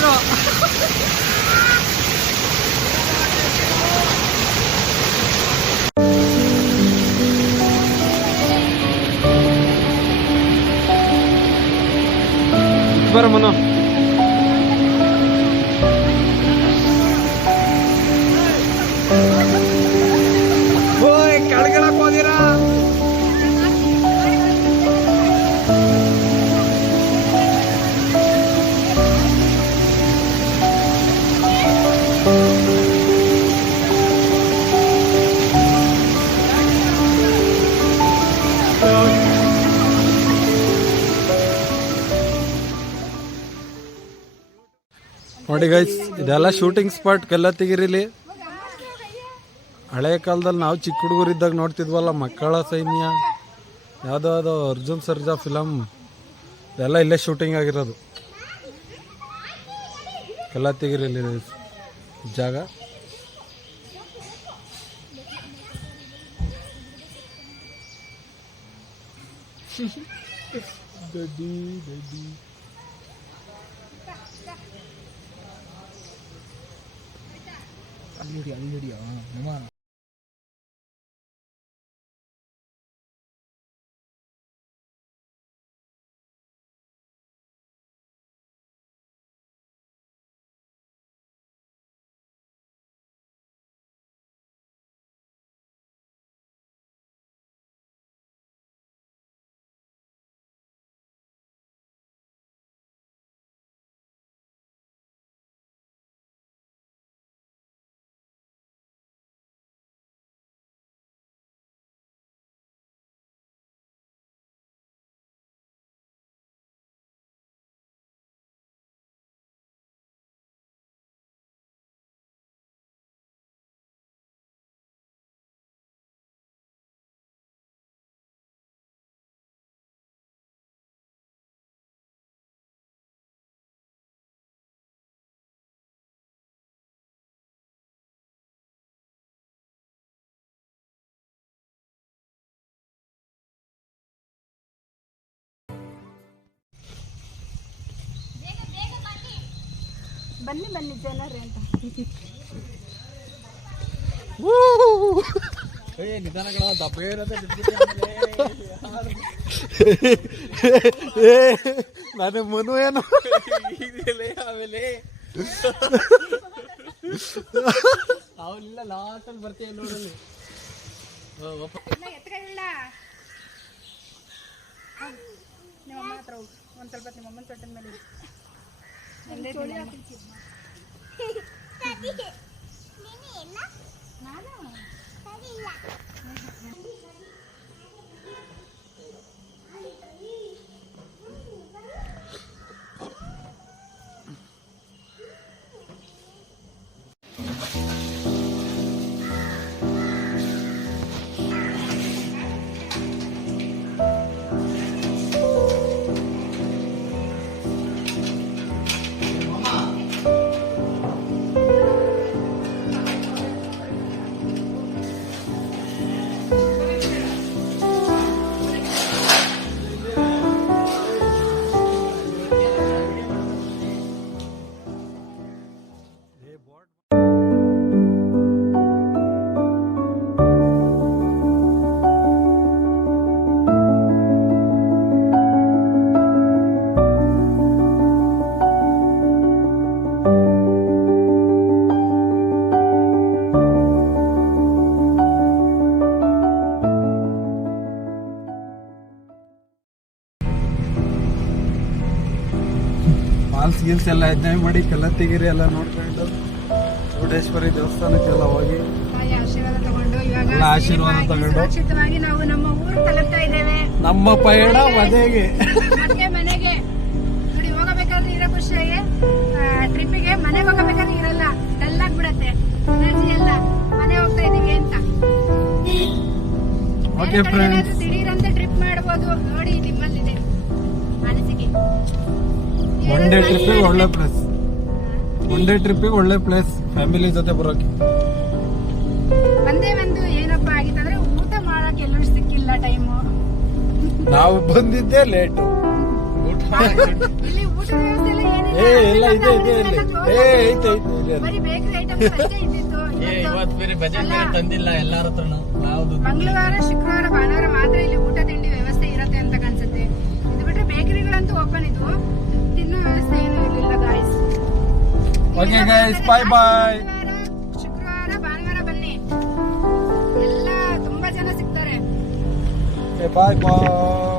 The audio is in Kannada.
ಹೀರೋ. ಬರ ಮನು. ಓಯ್ ಕೆಳಗಡೆ ಹೋದಿರಾ? ನೋಡಿ ಗೈಸ್, ಇದೆಲ್ಲ ಶೂಟಿಂಗ್ ಸ್ಪಾಟ್ ಕೆಲ್ಲತ್ತಿಗಿರಿಲಿ. ಹಳೆಯ ಕಾಲದಲ್ಲಿ ನಾವು ಚಿಕ್ಕ ಹುಡುಗರಿದ್ದಾಗ ನೋಡ್ತಿದ್ವಲ್ಲ, ಮಕ್ಕಳ ಸೈನ್ಯ, ಯಾವುದೋ ಅರ್ಜುನ್ ಸರ್ಜಾ ಫಿಲಮ್, ಇದೆಲ್ಲ ಇಲ್ಲೇ ಶೂಟಿಂಗ್ ಆಗಿರೋದು. ಕೆಲ್ಲತ್ತಿಗಿರಿಲಿ ಜಾಗ. ಅಲ್ಲಿಡಿಯಾ ಬನ್ನಿ ಬನ್ನಿ ಜನರೇ ಅಂತ. ನಾನು ಮನು ಏನು ಆಮೇಲೆ ಅವನಿಲ್ಲ ಲಾಸ್ಟ್ ಅಲ್ಲಿ ಬರ್ತೀನಿ ನೋಡಲ್ಲಿ. ಎತ್ಕೊಳ್ಳ ನಿಮ್ಮಮ್ಮ ಹತ್ರ ಹೋಗಿ ಒಂದು ಸ್ವಲ್ಪ ನಿಮ್ಮಮ್ಮನ ಸೊಟ್ಟಿನ ಮೇಲೆ ಫಾಲ್ಸ್ ಗೀಲ್ಸ್ ಎಲ್ಲ ಎಂಜಾಯ್ ಮಾಡಿ ಕೆಲ್ಲತ್ತಿಗಿರಿ ಎಲ್ಲ ನೋಡ್ಕೊಂಡು ಚೌಡೇಶ್ವರಿ ದೇವಸ್ಥಾನಕ್ಕೆಲ್ಲ ಹೋಗಿ ಆಶೀರ್ವಾದ ತಗೊಂಡು ಎಲ್ಲ ಆಶೀರ್ವಾದ ತಗೊಂಡು ಸುರಕ್ಷಿತವಾಗಿ ನಾವು ನಮ್ಮ ಊರು ತಲುಪ್ತಾ ಇದ್ದೇವೆ. ನಮ್ಮ ಪಯಣ ಮನೆಗೆ ಮನೆಗೆ ನೋಡಿ, ಹೋಗಬೇಕಾದ್ರೆ ಇರೋ ಖುಷಿಯಾಗಿ ಟ್ರಿಪ್ಪಿಗೆ ಮನೆಗೆ ಹೋಗಬೇಕಾದ್ರೆ ಇರಲ್ಲ, ಡಲ್ ಆಗ್ಬಿಡತ್ತೆ ಎನರ್ಜಿ ಎಲ್ಲ. ಮನೆ ಹೋಗ್ತಾ ಇದೀವಿ ಅಂತ ಓಕೆ ಫ್ರೆಂಡ್ಸ್, ದಿಢೀರಂತ ಟ್ರಿಪ್ ಮಾಡ್ಬೋದು. ನೋಡಿ ನಿಮ್ಮಲ್ಲಿದೆ ಅನಿಸಿಕೆ. ಒನ್ ಡೇ ಟ್ರಿಪ್ಪಿಗೆ ಒಳ್ಳೆ ಪ್ಲೇಸ್, ಒನ್ ಡೇ ಟ್ರಿಪ್ಪಿಗೆ ಒಳ್ಳೆ ಪ್ಲೇಸ್ ಫ್ಯಾಮಿಲಿ ಜೊತೆ ಬರೋಕೆ. ಒಂದೇ ಒಂದು ಏನಪ್ಪ ಆಗಿತ್ತಂದ್ರೆ ಊಟ ಮಾಡಕ್ ಎಲ್ಲರೂ ಸಿಕ್ಕಿಲ್ಲ ಟೈಮು. ನಾವು ಬಂದಿದ್ದೆ ಲೇಟ್. ಇಲ್ಲಿ ಊಟ ವ್ಯವಸ್ಥೆ ಎಲ್ಲ ಎಲ್ಲ ಇದೆ ಇದೆ ಇಲ್ಲಿ ಐತೆ ಬರೀ ಬೇಕರಿ ಐಟಮ್ಸ್ ಅಷ್ಟೇ ಇದ್ದಿತ್ತು. ಇವತ್ತು ಬೇರೆ ಬಜೆಟ್ ತಂದಿಲ್ಲ ಎಲ್ಲಾರ ಹತ್ರನು. ಯಾವ್ದು ಮಂಗಳವಾರ, ಶುಕ್ರವಾರ, ಭಾನುವಾರ ಮಾತ್ರ ಇಲ್ಲಿ ಊಟ ತಿಂಡಿ ವ್ಯವಸ್ಥೆ ಇರತ್ತೆ ಅಂತ ಕಾಣಿಸುತ್ತೆ. ಇದು ಬಿಟ್ರೆ ಬೇಕರಿಗಳಂತೂ ಓಪನ್ ಇದ್ವು, ತಿನ್ನೋ ವ್ಯವಸ್ಥೆ ಏನು ಇರ್ಲಿಲ್ಲ ಗಾಯ್ಸ್. ಓಕೆ ಗೈಸ್, ಬಾಯ್ ಬಾಯ್. ಶುಕ್ರವಾರ, ಭಾನುವಾರ ಬನ್ನಿ, ಎಲ್ಲ ತುಂಬಾ ಜನ ಸಿಗ್ತಾರೆ. ಬಾಯ್ ಬಾಯ್.